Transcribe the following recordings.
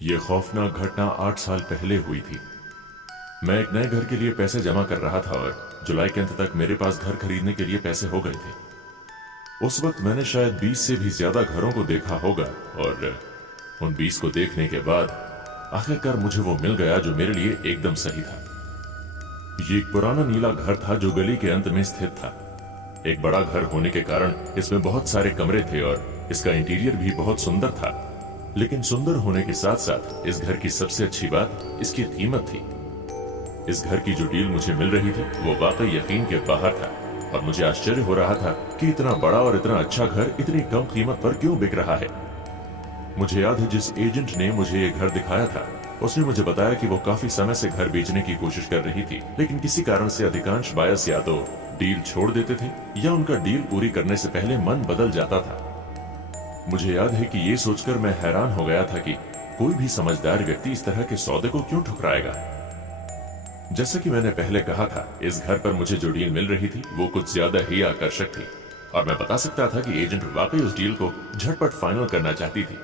ये खौफनाक घटना 8 साल पहले हुई थी। मैं एक नए घर के लिए पैसे जमा कर रहा था और जुलाई के अंत तक मेरे पास घर खरीदने के लिए पैसे हो गए थे। उस वक्त मैंने शायद 20 से भी ज्यादा घरों को देखा होगा और उन 20 को देखने के बाद आखिरकार मुझे वो मिल गया जो मेरे लिए एकदम सही था। ये एक पुराना नीला घर था जो गली के अंत में स्थित था। एक बड़ा घर होने के कारण इसमें बहुत सारे कमरे थे और इसका इंटीरियर भी बहुत सुंदर था। लेकिन सुंदर होने के साथ साथ इस घर की सबसे अच्छी बात इसकी कीमत थी। इस घर की जो डील मुझे मिल रही थी वो वाकई यकीन के बाहर था और मुझे आश्चर्य हो रहा था कि इतना बड़ा और इतना अच्छा घर इतनी कम कीमत पर क्यों बिक रहा है। मुझे याद है जिस एजेंट ने मुझे ये घर दिखाया था उसने मुझे बताया कि वो काफी समय से घर बेचने की कोशिश कर रही थी, लेकिन किसी कारण से अधिकांश बायर्स या तो डील छोड़ देते थे या उनका डील पूरी करने से पहले मन बदल जाता था। मुझे याद है कि ये सोचकर मैं हैरान हो गया था कि कोई भी समझदार व्यक्ति इस तरह के सौदे को क्यों ठुकराएगा। जैसा कि मैंने पहले कहा था, इस घर पर मुझे जो डील मिल रही थी वो कुछ ज्यादा ही आकर्षक थी और मैं बता सकता था कि एजेंट वाकई उस डील को झटपट फाइनल करना चाहती थी।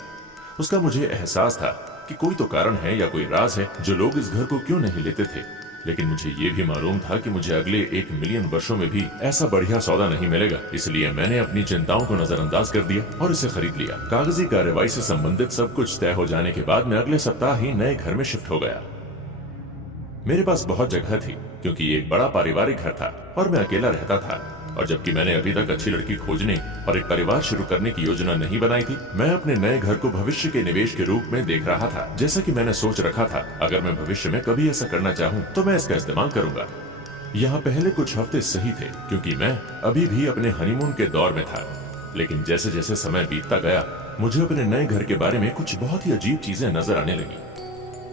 उसका मुझे एहसास था कि कोई तो कारण है या कोई राज है जो लोग इस घर को क्यों नहीं लेते थे, लेकिन मुझे ये भी मालूम था कि मुझे अगले 1 मिलियन वर्षों में भी ऐसा बढ़िया सौदा नहीं मिलेगा। इसलिए मैंने अपनी चिंताओं को नजरअंदाज कर दिया और इसे खरीद लिया। कागजी कार्यवाही से संबंधित सब कुछ तय हो जाने के बाद मैं अगले सप्ताह ही नए घर में शिफ्ट हो गया। मेरे पास बहुत जगह थी क्योंकि ये एक बड़ा पारिवारिक घर था और मैं अकेला रहता था, और जबकि मैंने अभी तक अच्छी लड़की खोजने और एक परिवार शुरू करने की योजना नहीं बनाई थी, मैं अपने नए घर को भविष्य के निवेश के रूप में देख रहा था। जैसा कि मैंने सोच रखा था, अगर मैं भविष्य में कभी ऐसा करना चाहूँ तो मैं इसका इस्तेमाल करूंगा। यहाँ पहले कुछ हफ्ते सही थे क्योंकि मैं अभी भी अपने हनीमून के दौर में था, लेकिन जैसे जैसे समय बीतता गया मुझे अपने नए घर के बारे में कुछ बहुत ही अजीब चीजें नजर आने लगी।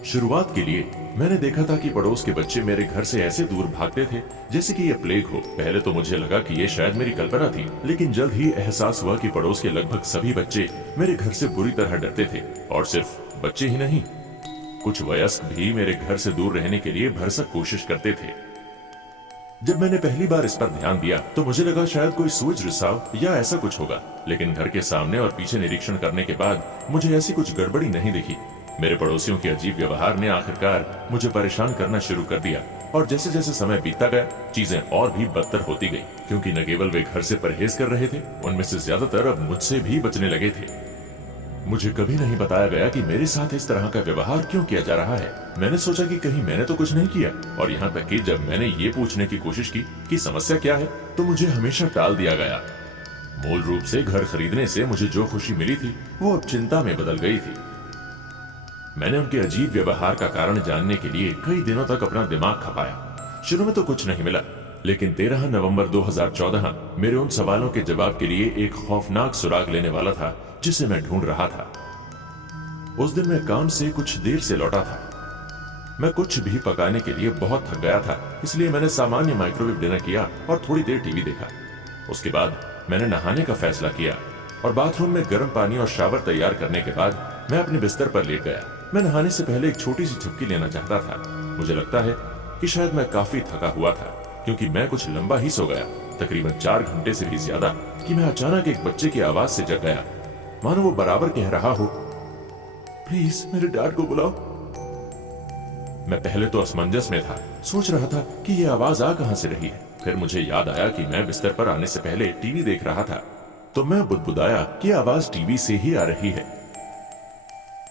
शुरुआत के लिए मैंने देखा था कि पड़ोस के बच्चे मेरे घर से ऐसे दूर भागते थे जैसे कि ये प्लेग हो। पहले तो मुझे लगा कि ये शायद मेरी कल्पना थी, लेकिन जल्द ही एहसास हुआ कि पड़ोस के लगभग सभी बच्चे मेरे घर से बुरी तरह डरते थे। और सिर्फ बच्चे ही नहीं, कुछ वयस्क भी मेरे घर से दूर रहने के लिए भरसक कोशिश करते थे। जब मैंने पहली बार इस पर ध्यान दिया तो मुझे लगा शायद कोई सूझ रिसाव या ऐसा कुछ होगा, लेकिन घर के सामने और पीछे निरीक्षण करने के बाद मुझे ऐसी कुछ गड़बड़ी नहीं दिखी। मेरे पड़ोसियों के अजीब व्यवहार ने आखिरकार मुझे परेशान करना शुरू कर दिया और जैसे जैसे समय बीतता गया चीजें और भी बदतर होती गई, क्योंकि न केवल वे घर से परहेज कर रहे थे, उनमें से ज्यादातर अब मुझसे भी बचने लगे थे। मुझे कभी नहीं बताया गया कि मेरे साथ इस तरह का व्यवहार क्यों किया जा रहा है। मैंने सोचा कि कहीं मैंने तो कुछ नहीं किया, और यहाँ तक कि जब मैंने ये पूछने की कोशिश की कि समस्या क्या है तो मुझे हमेशा टाल दिया गया। मूल रूप से घर खरीदने से मुझे जो खुशी मिली थी वो अब चिंता में बदल गई थी। मैंने उनके अजीब व्यवहार का कारण जानने के लिए कई दिनों तक अपना दिमाग खपाया। शुरू में तो कुछ नहीं मिला, लेकिन 13 नवंबर 2014 मेरे उन सवालों के जवाब के लिए एक खौफनाक सुराग लेने वाला था जिसे मैं ढूंढ रहा था। उस दिन मैं काम से कुछ देर से लौटा था। मैं कुछ भी पकाने के लिए बहुत थक गया था, इसलिए मैंने सामान्य माइक्रोवेव डिनर किया और थोड़ी देर टीवी देखा। उसके बाद मैंने नहाने का फैसला किया और बाथरूम में गर्म पानी और शावर तैयार करने के बाद मैं अपने बिस्तर पर लेट गया। मैं नहाने से पहले एक छोटी सी झपकी लेना चाहता था। मुझे लगता है कि शायद मैं काफी थका हुआ था क्योंकि मैं कुछ लंबा ही सो गया, तकरीबन 4 घंटे से भी ज्यादा, कि मैं अचानक एक बच्चे की आवाज से जग गया, मानो वो बराबर कह रहा हो, प्लीज मेरे डैड को बुलाओ। मैं पहले तो असमंजस में था, सोच रहा था कि ये आवाज आ कहां से रही है। फिर मुझे याद आया कि मैं बिस्तर पर आने से पहले टीवी देख रहा था, तो मैं बुदबुदाया कि आवाज टीवी से ही आ रही है।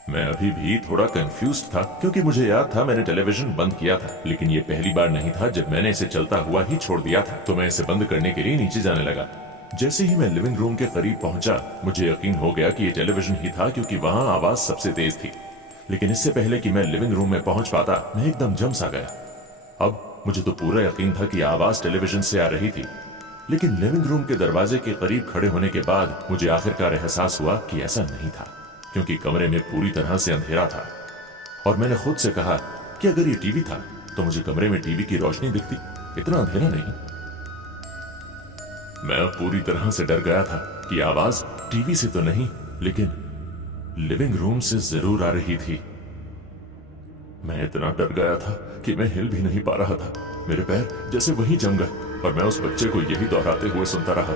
मैं अभी भी थोड़ा कंफ्यूज था क्योंकि मुझे याद था मैंने टेलीविजन बंद किया था, लेकिन ये पहली बार नहीं था जब मैंने इसे चलता हुआ ही छोड़ दिया था। तो मैं इसे बंद करने के लिए नीचे जाने लगा। जैसे ही मैं लिविंग रूम के करीब पहुंचा मुझे यकीन हो गया कि ये टेलीविजन ही था क्योंकि वहां आवाज सबसे तेज थी। लेकिन इससे पहले कि मैं लिविंग रूम में पहुंच पाता मैं एकदम जम सा गया। अब मुझे तो पूरा यकीन था कि आवाज टेलीविजन से आ रही थी, लेकिन लिविंग रूम के दरवाजे के करीब खड़े होने के बाद मुझे आखिरकार एहसास हुआ कि ऐसा नहीं था, क्योंकि कमरे में पूरी तरह से अंधेरा था। और मैंने खुद से कहा कि अगर ये टीवी था तो मुझे कमरे में टीवी की रोशनी दिखती, इतना अंधेरा नहीं। मैं अब पूरी तरह से डर गया था कि आवाज टीवी से तो नहीं, लेकिन लिविंग रूम से जरूर आ रही थी। मैं इतना डर गया था कि मैं हिल भी नहीं पा रहा था। मेरे पैर जैसे वहीं जम गए और मैं उस बच्चे को यही दोहराते हुए सुनता रहा,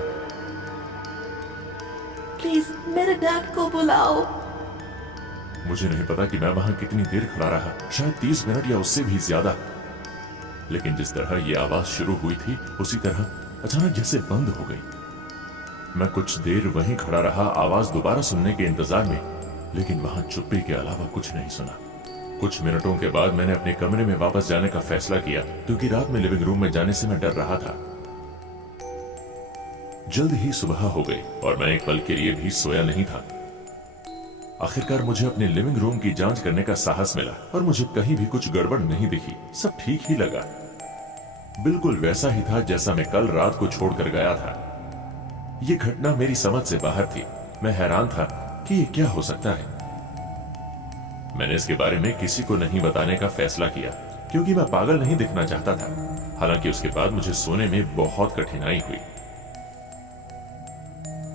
प्लीज मेरे डैड को बुलाओ। मुझे नहीं पता कि मैं वहां कितनी देर खड़ा रहा, शायद 30 मिनट या उससे भी ज्यादा। लेकिन जिस तरह ये आवाज शुरू हुई थी उसी तरह अचानक जैसे बंद हो गई। मैं कुछ देर वहीं खड़ा रहा, आवाज दोबारा सुनने के इंतजार में, लेकिन वहां चुप्पी के अलावा कुछ नहीं सुना। कुछ मिनटों के बाद मैंने अपने कमरे में वापस जाने का फैसला किया, क्योंकि रात में लिविंग रूम में जाने से मैं डर रहा था। जल्द ही सुबह हो गई और मैं एक पल के लिए भी सोया नहीं था। आखिरकार मुझे अपने लिविंग रूम की जांच करने का साहस मिला और मुझे कहीं भी कुछ गड़बड़ नहीं दिखी। सब ठीक ही लगा, बिल्कुल वैसा ही था जैसा मैं कल रात को छोड़कर गया था। यह घटना मेरी समझ से बाहर थी। मैं हैरान था कि यह क्या हो सकता है। मैंने इसके बारे में किसी को नहीं बताने का फैसला किया, क्योंकि मैं पागल नहीं दिखना चाहता था। हालांकि उसके बाद मुझे सोने में बहुत कठिनाई हुई।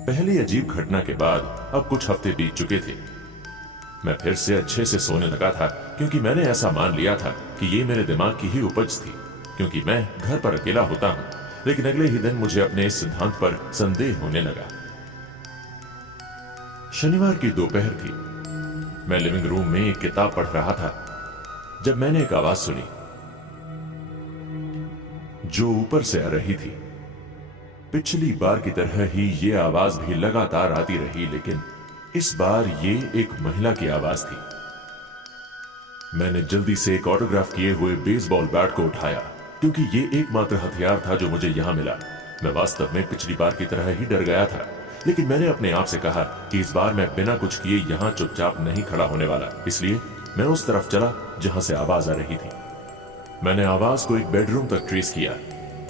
पहली अजीब घटना के बाद अब कुछ हफ्ते बीत चुके थे। मैं फिर से अच्छे से सोने लगा था, क्योंकि मैंने ऐसा मान लिया था कि ये मेरे दिमाग की ही उपज थी, क्योंकि मैं घर पर अकेला होता हूं। लेकिन अगले ही दिन मुझे अपने इस सिद्धांत पर संदेह होने लगा। शनिवार की दोपहर थी। मैं लिविंग रूम में एक किताब पढ़ रहा था जब मैंने एक आवाज सुनी जो ऊपर से आ रही थी। पिछली बार की तरह ही ये आवाज भी लगातार आती रही, लेकिन इस बार ये एक महिला की आवाज थी। मैंने जल्दी से एक ऑटोग्राफ किए हुए बेसबॉल बैट को उठाया, क्योंकि ये एकमात्र हथियार था जो मुझे यहां मिला। मैं वास्तव में पिछली बार की तरह ही डर गया था, लेकिन मैंने अपने आप से कहा कि इस बार मैं बिना कुछ किए यहां चुपचाप नहीं खड़ा होने वाला। इसलिए मैं उस तरफ चला जहां से आवाज आ रही थी। मैंने आवाज को एक बेडरूम तक ट्रेस किया,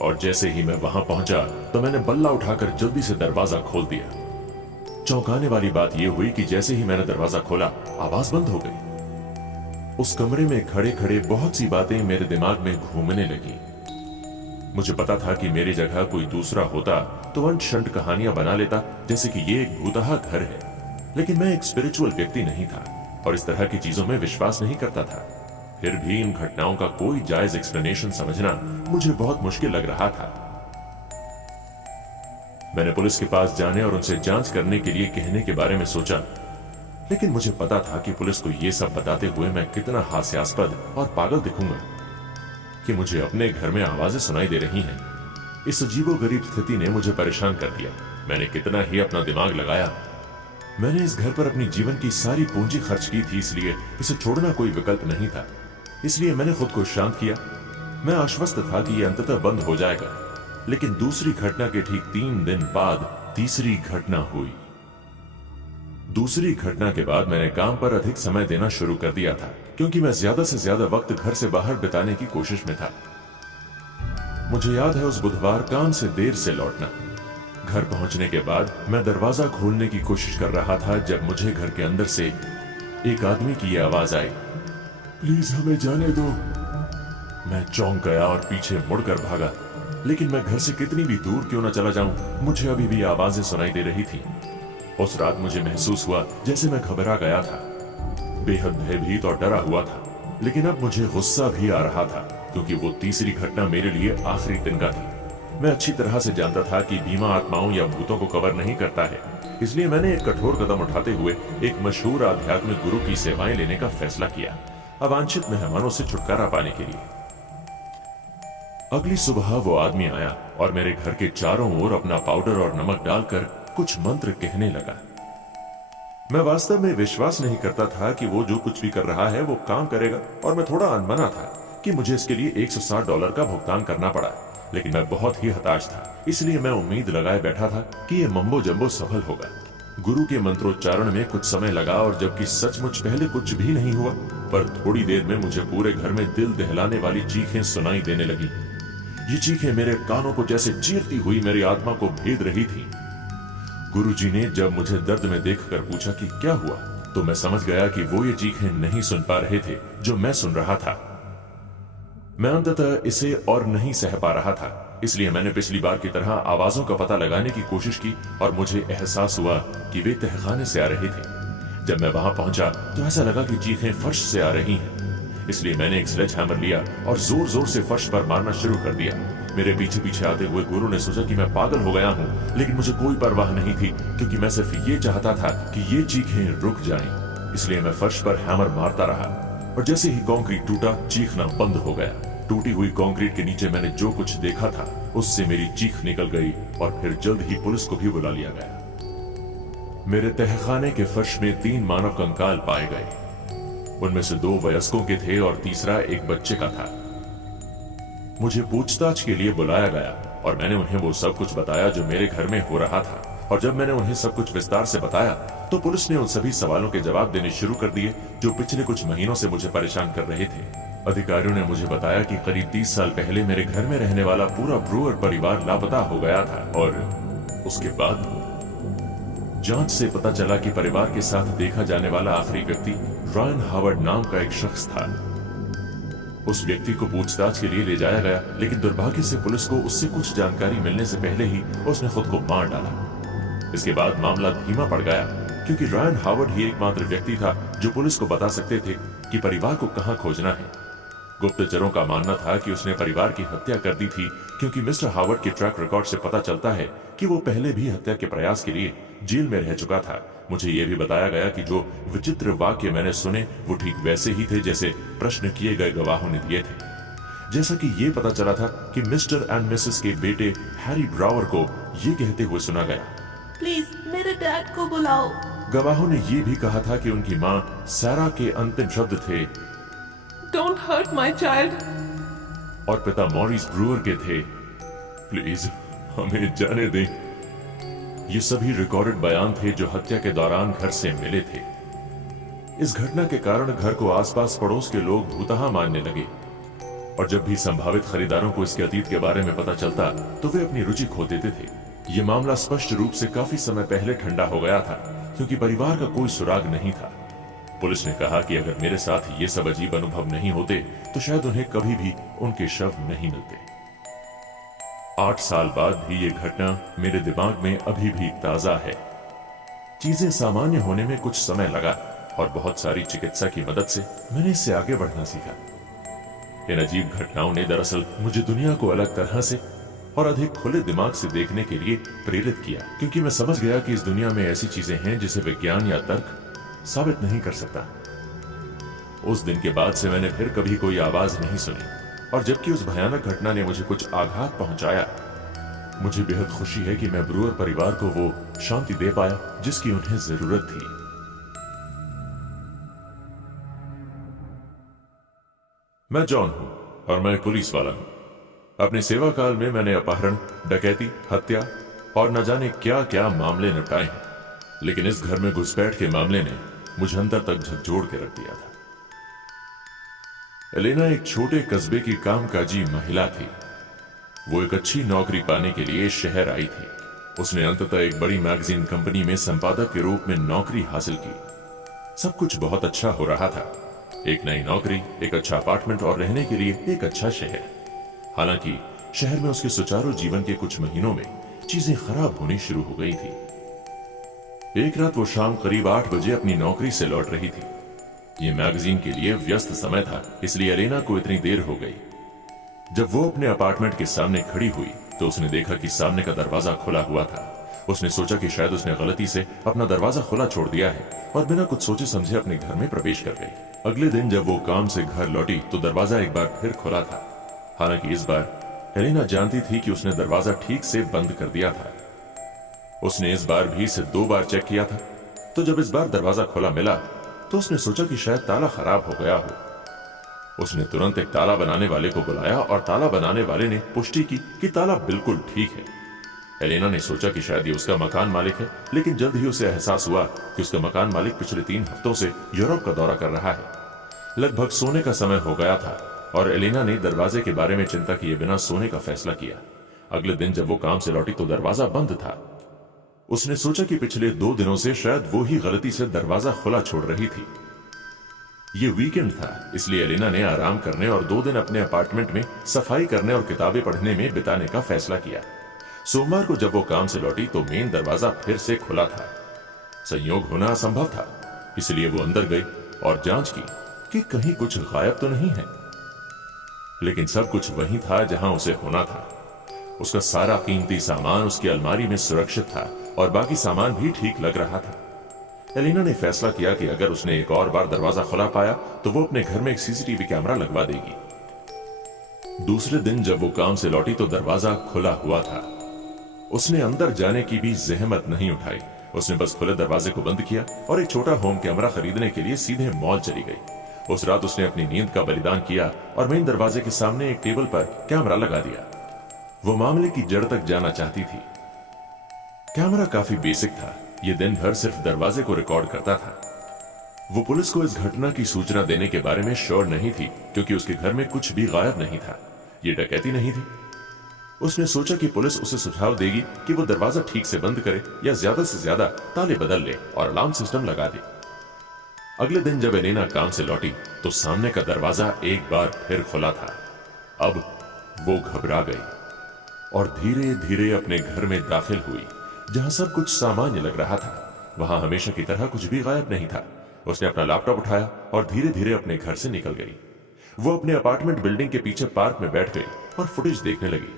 और जैसे ही मैं वहां पहुंचा तो मैंने बल्ला उठाकर जल्दी से दरवाजा खोल दिया। चौंकाने वाली बात यह हुई कि जैसे ही मैंने दरवाजा खोला, आवाज बंद हो गई। उस कमरे में खड़े खड़े बहुत सी बातें मेरे दिमाग में घूमने लगी। मुझे पता था कि मेरी जगह कोई दूसरा होता तो अंट-शंट कहानियां बना लेता, जैसे कि ये एक भूतहा घर है। लेकिन मैं एक स्पिरिचुअल व्यक्ति नहीं था और इस तरह की चीजों में विश्वास नहीं करता था। फिर भी इन घटनाओं का कोई जायज एक्सप्लेनेशन समझना मुझे बहुत मुश्किल लग रहा था। मैंने पुलिस के पास जाने और उनसे जांच करने के लिए कहने के बारे में सोचा, लेकिन मुझे पता था कि पुलिस को यह सब बताते हुए मैं कितना हास्यास्पद और पागल दिखूंगा कि मुझे अपने घर में आवाजें सुनाई दे रही हैं। इस अजीबोगरीब स्थिति ने मुझे परेशान कर दिया। मैंने कितना ही अपना दिमाग लगाया। मैंने इस घर पर अपनी जीवन की सारी पूंजी खर्च की थी, इसलिए इसे छोड़ना कोई विकल्प नहीं था। इसलिए मैंने खुद को शांत किया। मैं आश्वस्त था कि यह अंततः बंद हो जाएगा। लेकिन दूसरी घटना के ठीक 3 दिन बाद तीसरी घटना हुई। दूसरी घटना के बाद मैंने काम पर अधिक समय देना शुरू कर दिया था, क्योंकि मैं ज्यादा से ज्यादा वक्त घर से बाहर बिताने की कोशिश में था। मुझे याद है उस बुधवार काम से देर से लौटना। घर पहुंचने के बाद मैं दरवाजा खोलने की कोशिश कर रहा था जब मुझे घर के अंदर से एक आदमी की यह आवाज आई, प्लीज हमें जाने दो। मैं चौंक गया और पीछे मुड़कर भागा, लेकिन मैं घर से कितनी भी दूर क्यों न चला जाऊं, मुझे अभी भी आवाजें सुनाई दे रही थी। उस रात मुझे महसूस हुआ जैसे मैं घबरा गया था, बेहद भयभीत और डरा हुआ था। लेकिन अब मुझे गुस्सा भी आ रहा था, क्योंकि वो तीसरी घटना मेरे लिए आखिरी दिन का थी। मैं अच्छी तरह से जानता था कि बीमा आत्माओं या भूतों को कवर नहीं करता है, इसलिए मैंने एक कठोर कदम उठाते हुए एक मशहूर आध्यात्मिक गुरु की सेवाएं लेने का फैसला किया, अवांछित मेहमानों से छुटकारा पाने के लिए। अगली सुबह वो आदमी आया और मेरे घर के चारों ओर अपना पाउडर और नमक डालकर कुछ मंत्र कहने लगा। मैं वास्तव में विश्वास नहीं करता था कि वो जो कुछ भी कर रहा है वो काम करेगा, और मैं थोड़ा अनमना था कि मुझे इसके लिए $160 का भुगतान करना पड़ा। लेकिन मैं बहुत ही हताश था, इसलिए मैं उम्मीद लगाए बैठा था कि ये मम्बो जम्बो सफल होगा। गुरु के मंत्रोच्चारण में कुछ समय लगा, और जबकि सचमुच पहले कुछ भी नहीं हुआ, पर थोड़ी देर में मुझे पूरे घर में दिल दहलाने वाली चीखें सुनाई देने लगी। ये चीखें मेरे कानों को जैसे चीरती हुई मेरी आत्मा को भेद रही थी। गुरुजी ने जब मुझे दर्द में देखकर पूछा कि क्या हुआ, तो मैं समझ गया कि वो ये चीखें नहीं सुन पा रहे थे जो मैं सुन रहा था। मैं अंततः इसे और नहीं सह पा रहा था, इसलिए मैंने पिछली बार की तरह आवाजों का पता लगाने की कोशिश की, और मुझे एहसास हुआ कि वे तहखाने से आ रहे थे। जब मैं वहां पहुंचा तो ऐसा लगा कि चीखें फर्श से आ रही हैं। इसलिए मैंने एक स्लेज हैमर लिया और जोर जोर से फर्श पर मारना शुरू कर दिया। मेरे पीछे पीछे आते हुए गुरु ने सोचा कि मैं पागल हो गया हूं, लेकिन मुझे कोई परवाह नहीं थी, क्योंकि मैं सिर्फ ये चाहता था कि ये चीखें रुक जाएं। इसलिए मैं फर्श पर हैमर मारता रहा और जैसे ही कंक्रीट टूटा चीखना बंद हो गया। टूटी हुई कंक्रीट के नीचे मैंने जो कुछ देखा था उससे मेरी चीख निकल गई और फिर जल्द ही पुलिस को भी बुला लिया गया। मेरे तहखाने के फर्श में 3 मानव कंकाल पाए गए। उनमें से 2 वयस्कों के थे और तीसरा एक बच्चे का था। मुझे पूछताछ के लिए बुलाया गया और मैंने उन्हें वो सब कुछ बताया जो मेरे घर में हो रहा था। और जब मैंने उन्हें सब कुछ विस्तार से बताया तो पुलिस ने उन सभी सवालों के जवाब देने शुरू कर दिए जो पिछले कुछ महीनों से मुझे परेशान कर रहे थे। अधिकारियों ने मुझे बताया कि करीब 30 साल पहले मेरे घर में रहने वाला पूरा ब्रूअर परिवार लापता हो गया था और उसके बाद जांच से पता चला कि परिवार के साथ देखा जाने वाला आखिरी व्यक्ति रायन हावर्ड नाम का एक शख्स था। उस व्यक्ति को पूछताछ के लिए ले जाया गया, लेकिन दुर्भाग्य से पुलिस को उससे कुछ जानकारी मिलने से पहले ही उसने खुद को मार डाला। इसके बाद मामला धीमा पड़ गया क्योंकि रायन हावर्ड ही एकमात्र व्यक्ति था जो पुलिस को बता सकते थे कि परिवार को कहां खोजना है। गुप्तचरों का मानना था कि उसने परिवार की हत्या कर दी थी क्योंकि मिस्टर हावर्ड के ट्रैक रिकॉर्ड से पता चलता है कि वो पहले भी हत्या के प्रयास के लिए जेल में रह चुका था। मुझे यह भी बताया गया कि जो विचित्र वाक्य मैंने सुने वो ठीक वैसे ही थे जैसे प्रश्न किए गए गवाहों ने दिए थे। जैसा कि ये पता चला था कि मिस्टर एंड मिसेस के बेटे हैरी ब्रावर को ये कहते हुए सुना गया, प्लीज मेरे डैड को बुलाओ। गवाहों ने ये भी कहा था कि उनकी मां सैरा के अंतिम शब्द थे, डोंट हर्ट माई चाइल्ड। और पिता मॉरिस ब्रूअर के थे, प्लीज हमें जाने दें। ये सभी रिकॉर्डेड बयान थे जो हत्या के दौरान घर से मिले थे। इस घटना के कारण घर को आसपास पड़ोस के लोग भूतहा मानने लगे और जब भी संभावित खरीदारों को इसके अतीत के बारे में पता चलता तो वे अपनी रुचि खो देते थे। यह मामला स्पष्ट रूप से काफी समय पहले ठंडा हो गया था क्योंकि परिवार का कोई सुराग नहीं था। पुलिस ने कहा कि अगर मेरे साथ ये सब अजीब अनुभव नहीं होते तो शायद उन्हें कभी भी उनके शव नहीं मिलते। 8 साल बाद भी ये घटना मेरे दिमाग में अभी भी ताजा है। चीजें सामान्य होने में कुछ समय लगा और बहुत सारी चिकित्सा की मदद से मैंने इससे आगे बढ़ना सीखा। इन अजीब घटनाओं ने दरअसल मुझे दुनिया को अलग तरह से और अधिक खुले दिमाग से देखने के लिए प्रेरित किया, क्योंकि मैं समझ गया कि इस दुनिया में ऐसी चीजें हैं जिसे विज्ञान या तर्क साबित नहीं कर सकता। उस दिन के बाद से मैंने फिर कभी कोई आवाज नहीं सुनी और जबकि उस भयानक घटना ने मुझे कुछ आघात पहुंचाया, मुझे बेहद खुशी है कि मैं ब्रूअर परिवार को वो शांति दे पाया जिसकी उन्हें जरूरत थी। मैं जॉन हूं और मैं पुलिस वाला हूं। अपने सेवा काल में मैंने अपहरण, डकैती, हत्या और न जाने क्या क्या मामले निपटाए हैं, लेकिन इस घर में घुसपैठ के मामले ने मुझे अंदर तक झकझोर के रख दिया था। एलेना एक छोटे कस्बे की कामकाजी महिला थी। वो एक अच्छी नौकरी पाने के लिए शहर आई थी। उसने अंततः एक बड़ी मैगजीन कंपनी में संपादक के रूप में नौकरी हासिल की। सब कुछ बहुत अच्छा हो रहा था, एक नई नौकरी, एक अच्छा अपार्टमेंट और रहने के लिए एक अच्छा शहर। हालांकि शहर में उसके सुचारू जीवन के कुछ महीनों में चीजें खराब होनी शुरू हो गई थी। एक रात वो शाम करीब 8 बजे अपनी नौकरी से लौट रही थी। ये मैगजीन के लिए व्यस्त समय था, इसलिए एलेना को इतनी देर हो गई। जब वो अपने अपार्टमेंट के सामने खड़ी हुई तो उसने देखा कि सामने का दरवाजा खुला हुआ था। उसने सोचा कि शायद उसने गलती से अपना दरवाजा खुला छोड़ दिया है और बिना कुछ सोचे समझे अपने घर में प्रवेश कर गई। अगले दिन जब वो काम से घर लौटी तो दरवाजा एक बार फिर खुला था। हालांकि इस बार एलेना जानती थी कि उसने दरवाजा ठीक से बंद कर दिया था। उसने इस बार भी इसे 2 बार चेक किया था, तो जब इस बार दरवाजा खुला मिला तो उसने सोचा कि शायद ताला खराब हो गया हो। उसने तुरंत एक ताला बनाने वाले को बुलाया और ताला बनाने वाले ने पुष्टि की कि ताला बिल्कुल ठीक है। एलेना ने सोचा कि शायद ये उसका मकान मालिक है, लेकिन जल्द ही उसे एहसास हुआ कि उसका मकान मालिक पिछले 3 हफ्तों से यूरोप का दौरा कर रहा है। लगभग सोने का समय हो गया था और एलेना ने दरवाजे के बारे में चिंता किए बिना सोने का फैसला किया। अगले दिन जब वो काम से लौटी तो दरवाजा बंद था। उसने सोचा कि पिछले 2 दिनों से शायद वो ही गलती से दरवाजा खुला छोड़ रही थी। ये वीकेंड था, इसलिए एलेना ने आराम करने और 2 दिन अपने अपार्टमेंट में सफाई करने और किताबें पढ़ने में बिताने का फैसला किया। सोमवार को जब वो काम से लौटी तो मेन दरवाजा फिर से खुला था। संयोग होना असंभव था, इसलिए वो अंदर गई और जांच की कि कहीं कुछ गायब तो नहीं है। लेकिन सब कुछ वहीं था जहां उसे होना था। उसका सारा कीमती सामान उसकी अलमारी में सुरक्षित था और बाकी सामान भी ठीक लग रहा था। एलिना ने फैसला किया कि अगर उसने एक और बार दरवाजा खुला पाया तो वो अपने घर में एक सीसीटीवी कैमरा लगवा देगी। दूसरे दिन जब वो काम से लौटी तो दरवाजा खुला हुआ था। उसने अंदर जाने की भी जहमत नहीं उठाई। उसने बस खुले दरवाजे को बंद किया और एक छोटा होम कैमरा खरीदने के लिए सीधे मॉल चली गई। उस रात उसने अपनी नींद का बलिदान किया और मेन दरवाजे के सामने एक टेबल पर कैमरा लगा दिया। वो मामले की जड़ तक जाना चाहती थी। कैमरा काफी बेसिक था। ये दिन भर सिर्फ दरवाजे को रिकॉर्ड करता था। वो पुलिस को इस घटना की सूचना देने के बारे में श्योर नहीं थी क्योंकि उसके घर में कुछ भी गायब नहीं था। ये डकैती नहीं थी। उसने सोचा कि पुलिस उसे सुझाव देगी कि वो दरवाजा ठीक से बंद करे या ज्यादा से ज्यादा ताले बदल ले और अलार्म सिस्टम लगा दे। अगले दिन जब एलेना काम से लौटी तो सामने का दरवाजा एक बार फिर खुला था। अब वो घबरा गई और धीरे धीरे अपने घर में दाखिल हुई जहां सब कुछ सामान्य लग रहा था। वहां हमेशा की तरह कुछ भी गायब नहीं था। उसने अपना लैपटॉप उठाया और धीरे धीरे अपने घर से निकल गई। वो अपने अपार्टमेंट बिल्डिंग के पीछे पार्क में बैठ गई और फुटेज देखने लगी।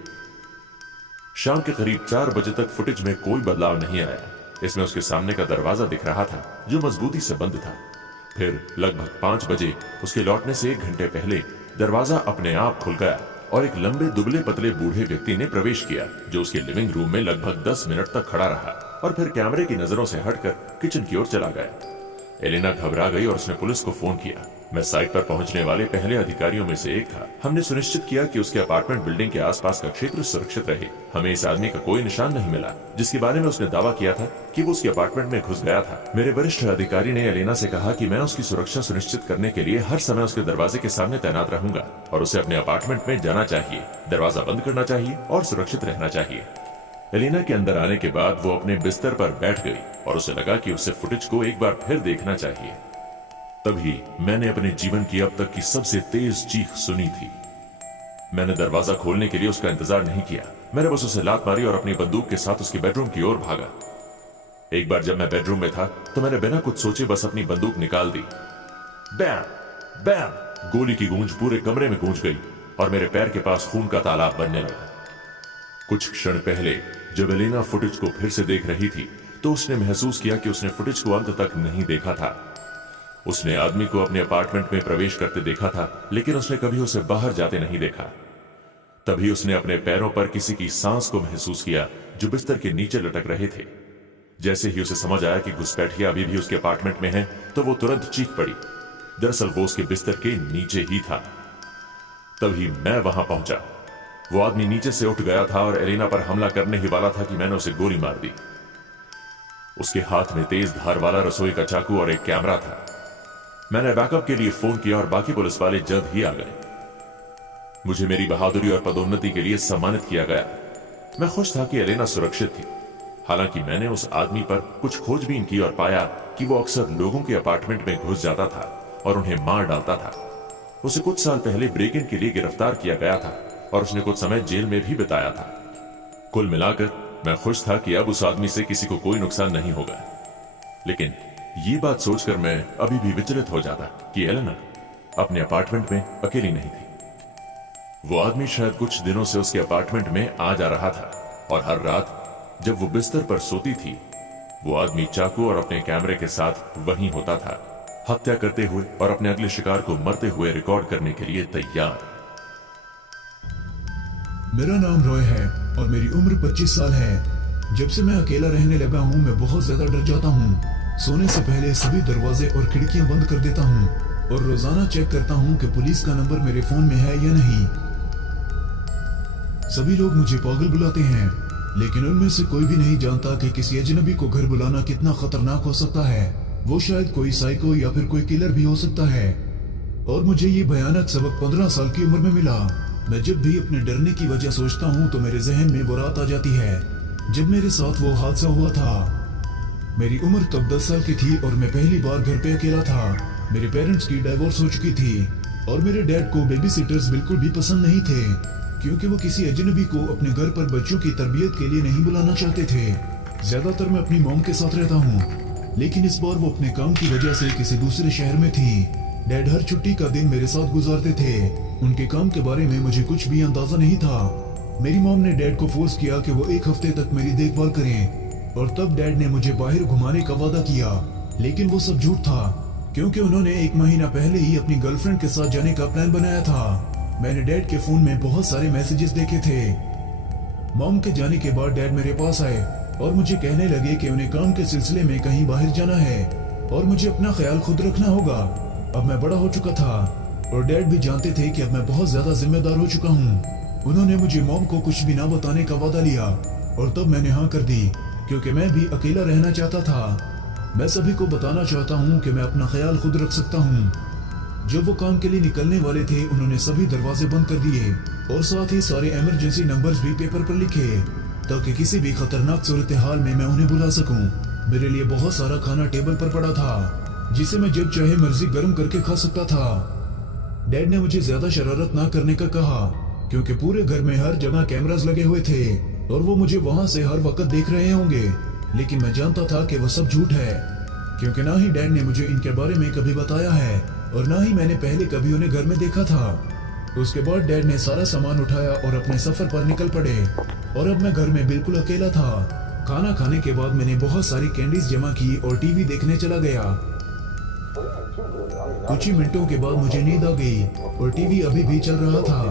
शाम के करीब 4 बजे तक फुटेज में कोई बदलाव नहीं आया। इसमें उसके सामने का दरवाजा दिख रहा था जो मजबूती से बंद था। फिर लगभग 5 बजे उसके लौटने से 1 घंटे पहले दरवाजा अपने आप खुल गया और एक लंबे दुबले पतले बूढ़े व्यक्ति ने प्रवेश किया जो उसके लिविंग रूम में लगभग 10 मिनट तक खड़ा रहा और फिर कैमरे की नजरों से हटकर किचन की ओर चला गया। एलेना घबरा गई और उसने पुलिस को फोन किया। मैं साइट पर पहुंचने वाले पहले अधिकारियों में से एक था। हमने सुनिश्चित किया कि उसके अपार्टमेंट बिल्डिंग के आसपास का क्षेत्र सुरक्षित रहे। हमें इस आदमी का कोई निशान नहीं मिला जिसके बारे में उसने दावा किया था कि वो उसके अपार्टमेंट में घुस गया था। मेरे वरिष्ठ अधिकारी ने एलेना से कहा कि मैं उसकी सुरक्षा सुनिश्चित करने के लिए हर समय उसके दरवाजे के सामने तैनात रहूंगा और उसे अपने अपार्टमेंट में जाना चाहिए, दरवाजा बंद करना चाहिए और सुरक्षित रहना चाहिए। एलेना के अंदर आने के बाद वो अपने बिस्तर पर बैठ गई और उसे लगा कि उसे फुटेज को एक बार फिर देखना चाहिए। तभी मैंने अपने जीवन की अब तक की सबसे तेज चीख सुनी थी। मैंने दरवाजा खोलने के लिए उसका इंतजार नहीं किया। मैंने बस उसे लात मारी और अपनी बंदूक के साथ उसके बेडरूम की ओर भागा। एक बार जब मैं बेडरूम में था तो मैंने बिना कुछ सोचे बस अपनी बंदूक निकाल दी। बैम बैम गोली की गूंज पूरे कमरे में गूंज गई और मेरे पैर के पास खून का तालाब बनने लगा। कुछ क्षण पहले जब एलेना फुटेज को फिर से देख रही थी तो उसने महसूस किया कि उसने फुटेज को अंत तक नहीं देखा था। उसने आदमी को अपने अपार्टमेंट में प्रवेश करते देखा था लेकिन उसने कभी उसे बाहर जाते नहीं देखा। तभी उसने अपने पैरों पर किसी की सांस को महसूस किया जो बिस्तर के नीचे लटक रहे थे। जैसे ही उसे समझ आया कि घुसपैठिया अभी भी उसके अपार्टमेंट में है तो वो तुरंत चीख पड़ी। दरअसल वो उसके बिस्तर के नीचे ही था। तभी मैं वहां पहुंचा। वो आदमी नीचे से उठ गया था और एलेना पर हमला करने ही वाला था कि मैंने उसे गोली मार दी। उसके हाथ में तेज धार वाला रसोई का चाकू और एक कैमरा था। मैंने बैकअप के लिए फोन किया और बाकी पुलिस वाले जल्द ही आ गए। मुझे मेरी बहादुरी और पदोन्नति के लिए सम्मानित किया गया। मैं खुश था कि एलेना सुरक्षित थी। हालांकि मैंने उस आदमी पर कुछ खोजबीन की और पाया कि वो अक्सर लोगों के अपार्टमेंट में घुस जाता था और उन्हें मार डालता था। उसे कुछ साल पहले ब्रेक इन के लिए गिरफ्तार किया गया था और उसने कुछ समय जेल में भी बिताया था। कुल मिलाकर मैं खुश था कि अब उस आदमी से किसी को कोई नुकसान नहीं होगा। लेकिन ये बात सोचकर मैं अभी भी विचलित हो जाता कि एलेना अपने अपार्टमेंट में अकेली नहीं थी। वो आदमी शायद कुछ दिनों से उसके अपार्टमेंट में आ जा रहा था और हर रात जब वो बिस्तर पर सोती थी वो आदमी चाकू और अपने कैमरे के साथ वहीं होता था, हत्या करते हुए और अपने अगले शिकार को मरते हुए रिकॉर्ड करने के लिए तैयार। मेरा नाम रॉय है और मेरी उम्र 25 साल है। जब से मैं अकेला रहने लगा हूँ मैं बहुत ज्यादा डर जाता हूँ। सोने से पहले सभी दरवाजे और खिड़कियां बंद कर देता हूँ और रोजाना चेक करता हूँ कि पुलिस का नंबर मेरे फोन में है या नहीं। सभी लोग मुझे पागल बुलाते हैं लेकिन उनमें से कोई भी नहीं जानता कि किसी अजनबी को घर बुलाना कितना खतरनाक हो सकता है। वो शायद कोई साइको या फिर कोई किलर भी हो सकता है। और मुझे ये भयानक सबक 15 साल की उम्र में मिला। मैं जब भी अपने डरने की वजह सोचता हूँ तो मेरे जहन में वो रात आ जाती है जब मेरे साथ वो हादसा हुआ था। मेरी उम्र तब 10 साल की थी और मैं पहली बार घर पे अकेला था। मेरे पेरेंट्स की डाइवोर्स हो चुकी थी और मेरे डैड को बेबी सिटर्स बिल्कुल भी पसंद नहीं थे क्योंकि वो किसी अजनबी को अपने घर पर बच्चों की तरबियत के लिए नहीं बुलाना चाहते थे। ज्यादातर मैं अपनी मॉम के साथ रहता हूँ लेकिन इस बार वो अपने काम की वजह से किसी दूसरे शहर में थी। डैड हर छुट्टी का दिन मेरे साथ गुजारते थे। उनके काम के बारे में मुझे कुछ भी अंदाजा नहीं था। मेरी मॉम ने डैड को फोर्स किया कि वो 1 हफ्ते तक मेरी देखभाल करें और तब डैड ने मुझे बाहर घुमाने का वादा किया। लेकिन वो सब झूठ था, क्योंकि उन्होंने 1 महीना पहले ही अपनी गर्लफ्रेंड के साथ जाने का प्लान बनाया था। मैंने डैड के फोन में बहुत सारे मैसेजेस देखे थे। मॉम के जाने के बाद डैड मेरे पास आए और मुझे कहने लगे कि उन्हें काम के सिलसिले में कहीं बाहर जाना है और मुझे अपना ख्याल खुद रखना होगा। अब मैं बड़ा हो चुका था और डैड भी जानते थे कि अब मैं बहुत ज्यादा जिम्मेदार हो चुका हूँ। उन्होंने मुझे मॉम को कुछ भी ना बताने का वादा लिया और तब मैंने हाँ कर दी, क्योंकि मैं भी अकेला रहना चाहता था। मैं सभी को बताना चाहता हूँ कि मैं अपना ख्याल खुद रख सकता हूँ। जब वो काम के लिए निकलने वाले थे, उन्होंने सभी दरवाजे बंद कर दिए और साथ ही सारे इमरजेंसी नंबर्स भी पेपर पर लिखे, ताकि किसी भी खतरनाक सूरत हाल में मैं उन्हें बुला सकूं। मेरे लिए बहुत सारा खाना टेबल पर पड़ा था, जिसे मैं जब चाहे मर्जी गर्म करके खा सकता था। डैड ने मुझे ज्यादा शरारत ना करने का कहा, क्योंकि पूरे घर में हर जगह कैमरास लगे हुए थे और वो मुझे वहां से हर वक्त देख रहे होंगे। लेकिन मैं जानता था कि वो सब झूठ है, क्योंकि ना ही डैड ने मुझे इनके बारे में कभी बताया है और ना ही मैंने पहले कभी उन्हें घर में देखा था। उसके बाद डैड ने सारा सामान उठाया और अपने सफर पर निकल पड़े और अब मैं घर में बिल्कुल अकेला था। खाना खाने के बाद मैंने बहुत सारी कैंडीज जमा की और टीवी देखने चला गया। कुछ ही मिनटों के बाद मुझे नींद आ गई और टीवी अभी भी चल रहा था।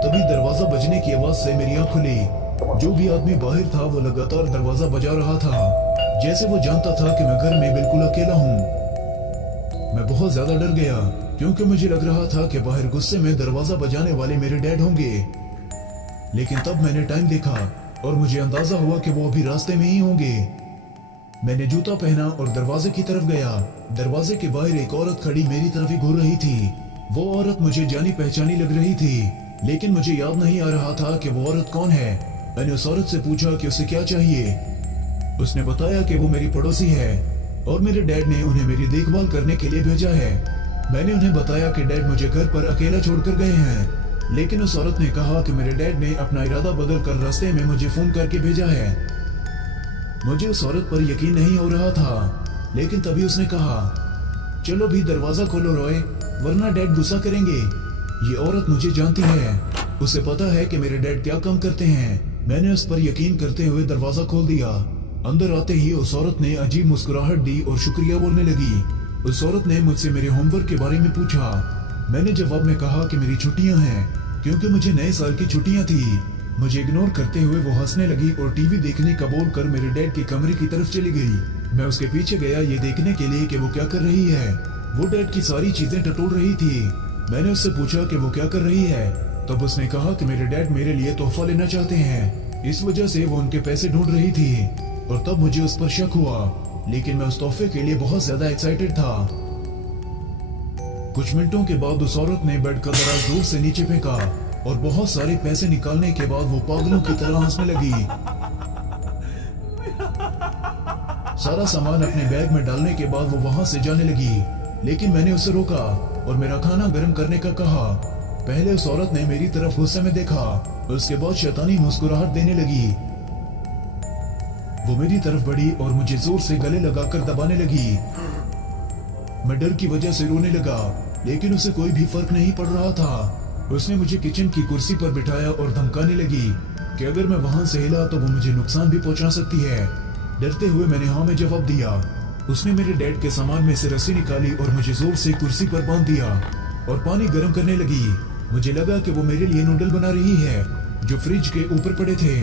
तभी दरवाजा बजने की आवाज से मेरी आंख खुली। जो भी आदमी बाहर था वो लगातार दरवाजा बजा रहा था, जैसे वो जानता था कि मैं घर में बिल्कुल अकेला हूँ। मैं बहुत ज्यादा डर गया, क्योंकि मुझे लग रहा था कि बाहर गुस्से में दरवाजा बजाने वाले मेरे डैड होंगे। लेकिन तब मैंने टाइम देखा और मुझे अंदाजा हुआ कि वो अभी रास्ते में ही होंगे। मैंने जूता पहना और दरवाजे की तरफ गया। दरवाजे के बाहर एक औरत खड़ी मेरी तरफ ही घूर रही थी। वो औरत मुझे जानी पहचानी लग रही थी, लेकिन मुझे याद नहीं आ रहा था कि वो औरत कौन है। मैंने उस औरत से पूछा कि उसे क्या चाहिए। उसने बताया कि वो मेरी पड़ोसी है और मेरे डैड ने उन्हें मेरी देखभाल करने के लिए भेजा है। मैंने उन्हें बताया कि डैड मुझे घर पर अकेला छोड़कर गए हैं, लेकिन उस औरत ने कहा कि मेरे डैड ने अपना इरादा बदल कर रास्ते में मुझे फोन करके भेजा है। मुझे उस औरत पर यकीन नहीं हो रहा था, लेकिन तभी उसने कहा, चलो भी दरवाजा खोलो रॉय, वरना डैड गुस्सा करेंगे। ये औरत मुझे जानती है, उसे पता है कि मेरे डैड क्या काम करते हैं। मैंने उस पर यकीन करते हुए दरवाजा खोल दिया। अंदर आते ही उस औरत ने अजीब मुस्कुराहट दी और शुक्रिया बोलने लगी। उस औरत ने मुझसे मेरे होमवर्क के बारे में पूछा। मैंने जवाब में कहा कि मेरी छुट्टियां हैं, क्योंकि मुझे नए साल की छुट्टियां थी। मुझे इग्नोर करते हुए वो हंसने लगी और टीवी देखने का बोलकर मेरे डैड के कमरे की तरफ चली गई। मैं उसके पीछे गया ये देखने के लिए कि वो क्या कर रही है। वो डैड की सारी चीजें टटोल रही थी। मैंने उससे पूछा कि वो क्या कर रही है, तब उसने कहा कि मेरे डैड मेरे लिए तोहफा लेना चाहते हैं, इस वजह से वो उनके पैसे ढूंढ रही थी। और तब मुझे उस पर शक हुआ, लेकिन मैं उस तोहफे के लिए बहुत ज्यादा एक्साइटेड था। कुछ मिनटों के बाद उस औरत ने बेड का दराज दूर से नीचे फेंका और बहुत सारे पैसे निकालने के बाद वो पागलों की तरह हंसने लगी। सारा सामान अपने बैग में डालने के बाद वो वहां से जाने लगी, लेकिन मैंने उसे रोका और मेरा खाना गर्म करने का कहा। पहले उस औरत ने मेरी तरफ गुस्से में देखा, उसके बाद शैतानी मुस्कुराहट देने लगी। वो मेरी तरफ बढ़ी और मुझे जोर से गले लगाकर दबाने लगी। मैं डर की वजह से रोने लगा, लेकिन उसे कोई भी फर्क नहीं पड़ रहा था। उसने मुझे किचन की कुर्सी पर बिठाया और धमकाने लगी कि अगर मैं वहां से हिला तो वो मुझे नुकसान भी पहुंचा सकती है। डरते हुए मैंने हाँ में जवाब दिया। उसने मेरे डैड के सामान में से रस्सी निकाली और मुझे जोर से कुर्सी पर बांध दिया और पानी गर्म करने लगी। मुझे लगा कि वो मेरे लिए नूडल बना रही है जो फ्रिज के ऊपर पड़े थे।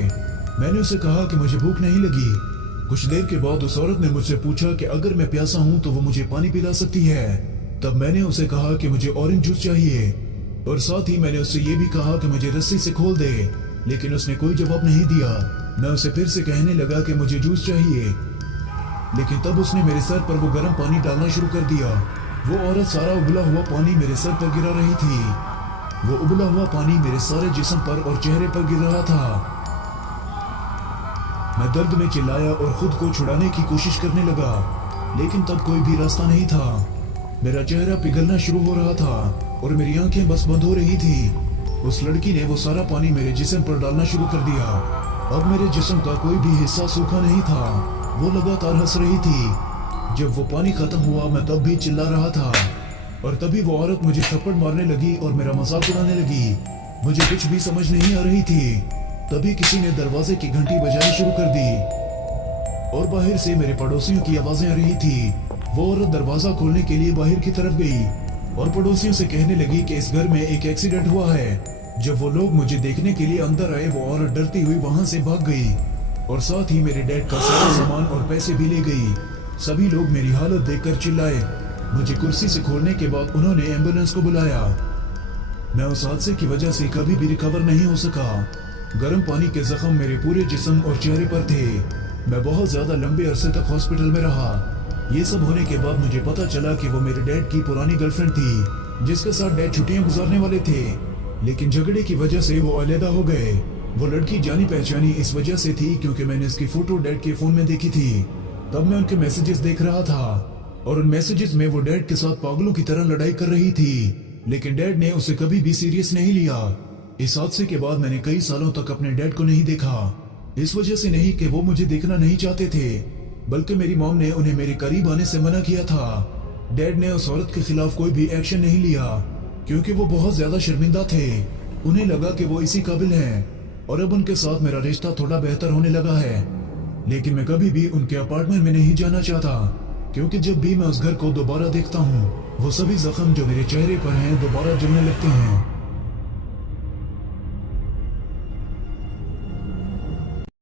मैंने उसे कहा कि मुझे भूख नहीं लगी। कुछ देर के बाद उस औरत ने मुझसे पूछा कि अगर मैं प्यासा हूं तो वो मुझे पानी पिला सकती है। तब मैंने उसे कहा कि मुझे ऑरेंज जूस चाहिए और साथ ही मैंने उससे ये भी कहा कि मुझे रस्सी से खोल दे, लेकिन उसने कोई जवाब नहीं दिया। मैं उसे फिर से कहने लगा कि मुझे जूस चाहिए, लेकिन तब उसने मेरे सर पर वो गर्म पानी डालना शुरू कर दिया। वो औरत सारा उबला हुआ पानी मेरे सर पर गिरा रही थी। वो उबला हुआ पानी मेरे सारे जिस्म पर और चेहरे पर गिर रहा था। मैं दर्द में चिल्लाया और खुद को छुड़ाने की कोशिश करने लगा, लेकिन तब कोई भी रास्ता नहीं था। मेरा चेहरा पिघलना शुरू हो रहा था और मेरी आंखें बस बंद हो रही थी। उस लड़की ने वो सारा पानी मेरे जिस्म पर डालना शुरू कर दिया। अब मेरे जिस्म का कोई भी हिस्सा सूखा नहीं था। वो लगातार हंस रही थी। जब वो पानी खत्म हुआ मैं तब भी चिल्ला रहा था और तभी वो औरत मुझे थप्पड़ मारने लगी और मेरा मजाक उड़ाने लगी। मुझे कुछ भी समझ नहीं आ रही थी। तभी किसी ने दरवाजे की घंटी बजानी शुरू कर दी। और बाहर से मेरे पड़ोसियों की आवाजें आ रही थी। वो औरत दरवाजा खोलने के लिए बाहर की तरफ गई और पड़ोसियों से कहने लगी कि इस घर में एक एक्सीडेंट हुआ है। जब वो लोग मुझे देखने के लिए अंदर आए, वो औरत डरती हुई वहां से भाग गई और साथ ही मेरे डैड का सारा सामान और पैसे भी ले गई। सभी लोग मेरी हालत देखकर चिल्लाए। मुझे कुर्सी से खोलने के बाद उन्होंने एम्बुलेंस को बुलाया। मैं उस हादसे की वजह से कभी भी रिकवर नहीं हो सका। गर्म पानी के जख्म मेरे पूरे जिस्म और चेहरे पर थे। मैं बहुत ज्यादा लंबे अरसे तक हॉस्पिटल में रहा। ये सब होने के बाद मुझे पता चला कि वो मेरे डैड की पुरानी गर्लफ्रेंड थी, जिसके साथ डैड छुट्टियां गुजारने वाले थे, लेकिन झगड़े की वजह से वो अलहदा हो गए। वो लड़की जानी पहचानी इस वजह से थी क्योंकि मैंने उसकी फोटो डैड के फोन में देखी थी। तब मैं उनके मैसेजेस देख रहा था और उन मैसेजेस में वो डैड के साथ पागलों की तरह लड़ाई कर रही थी, लेकिन डैड ने उसे कभी भी सीरियस नहीं लिया। इस हादसे के बाद मैंने कई सालों तक अपने डैड को नहीं देखा। इस वजह से नहीं कि वो मुझे देखना नहीं चाहते थे, बल्कि मेरी मॉम ने उन्हें मेरे करीब आने से मना किया था। डैड ने उस औरत के खिलाफ कोई भी एक्शन नहीं लिया क्योंकि वो बहुत ज्यादा शर्मिंदा थे। उन्हें लगा कि वो इसी काबिल हैं और अब उनके साथ मेरा रिश्ता थोड़ा बेहतर होने लगा है। लेकिन मैं कभी भी उनके अपार्टमेंट में नहीं जाना चाहता क्योंकि जब भी मैं उस घर को दोबारा देखता हूँ, वो सभी जख्म जो मेरे चेहरे पर हैं दोबारा जलने लगते हैं।